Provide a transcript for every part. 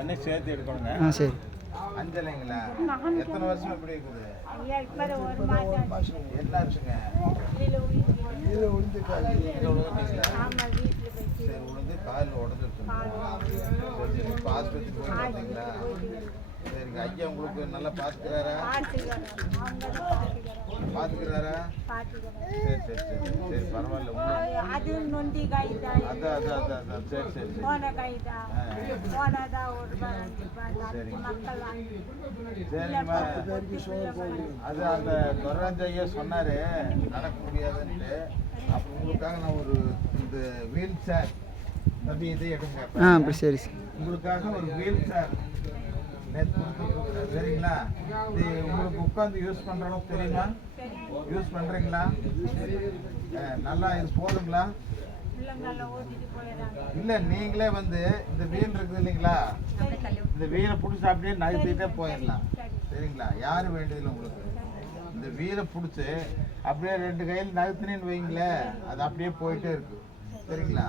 என்ன சேர்த்து எடுக்கணுங்க? சரி. அஞ்சலைங்களா? எத்தனை வருஷம் இப்படி இருக்குது? என்ன ஆச்சுங்க? சரி, உளுந்து காலில் உடஞ்சிருச்சுங்களா? சரி, இப்போ ஆஸ்பத்திரி போயிட்டு வந்தீங்களா? சரிங்க. ஐயா உங்களுக்கு நல்லா பார்த்துக்கிறாரா? பார்த்துக்கிறாரா? சரி சரி சரி சரி, பரவாயில்ல. அதான் சரி சரி சரிங்கம்மா. அது அந்த துரராஜ் ஐயா சொன்னார் நடக்க முடியாதுன்ட்டு. அப்போ உங்களுக்காக நான் ஒரு இந்த வீல் சேர் தம்பி இதை எடுங்க. சரி. உங்களுக்காக ஒரு வீல் சேர் நேற்று கொடுத்துருக்குறேன். சரிங்களா? இது உங்களுக்கு உட்காந்து யூஸ் பண்ணுற அளவுக்கு தெரியுமா? யூஸ் பண்ணுறீங்களா? நல்லா இது போதுங்களா? இல்லை, நீங்களே வந்து இந்த வீல் இருக்குது இல்லைங்களா, இந்த வீலை பிடிச்சி அப்படியே நகர்த்திட்டே போயிடலாம். சரிங்களா? யாரும் வேண்டியதில்லை உங்களுக்கு. இந்த வீலை பிடிச்சி அப்படியே 2 கையில் நகர்த்தினேன்னு வைங்களேன், அது அப்படியே போயிட்டே இருக்கு. சரிங்களா?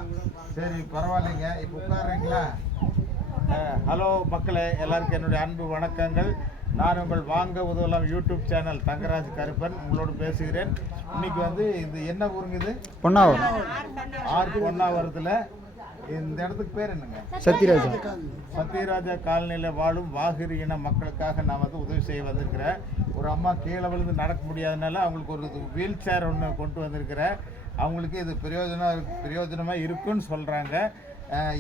சரி, பரவாயில்லைங்க. இப்போ உட்காடுறீங்களா? ஹலோ மக்களே, எல்லாருக்கும் என்னுடைய அன்பு வணக்கங்கள். நான் உங்கள் வாங்க உதவலாம் யூடியூப் சேனல் தங்கராஜ் கருப்பன் உங்களோடு பேசுகிறேன். இன்னைக்கு வந்து இது என்ன ஊருங்க? இது பொன்னாவரத்தில். இந்த இடத்துக்கு பேர் என்னங்க? சத்யராஜா காலனியில் வாழும் வாகிரி இன மக்களுக்காக நான் வந்து உதவி செய்ய வந்திருக்கிறேன். ஒரு அம்மா கீழே விழுந்து நடக்க முடியாதனால அவங்களுக்கு ஒரு வீல் சேர் ஒன்று கொண்டு வந்திருக்கிறேன். அவங்களுக்கு இது பிரயோஜனமாக இருக்குன்னு சொல்கிறாங்க.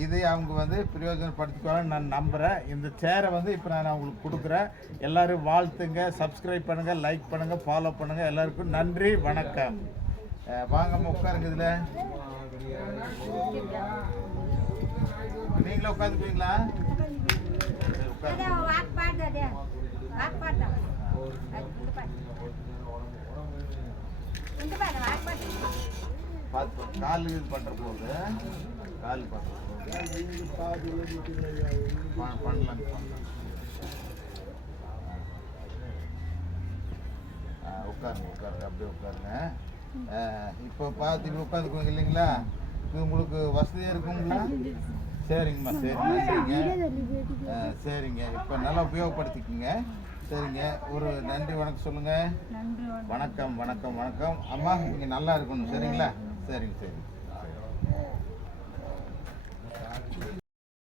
இதை அவங்க வந்து பிரயோஜனப்படுத்திக்குவாங்கன்னு நான் நம்புகிறேன். இந்த சேரை வந்து இப்போ நான் அவங்களுக்கு கொடுக்குறேன். எல்லோரும் வாழ்த்துங்க, சப்ஸ்கிரைப் பண்ணுங்கள், லைக் பண்ணுங்கள், ஃபாலோ பண்ணுங்கள். எல்லாருக்கும் நன்றி, வணக்கம். வாங்கம்மா உட்காருங்க. இதில் நீங்களே உட்காந்துக்குவீங்களா? பார்த்து கால் இது பண்ணுற போது கால் பண்ணலாம். உட்காருங்க அப்படியே உட்காருங்க. இப்போ பார்த்து இப்படி உட்காந்துக்குவீங்க இல்லைங்களா? இது உங்களுக்கு வசதியாக இருக்குங்களா? சரிங்கம்மா. சரிங்க. இப்போ நல்லா உபயோகப்படுத்திக்குங்க. சரிங்க. ஒரு நன்றி வணக்கம் சொல்லுங்கள். வணக்கம் வணக்கம் வணக்கம். அம்மா நீங்கள் நல்லா இருக்கணும். சரிங்களா? சரிங்க.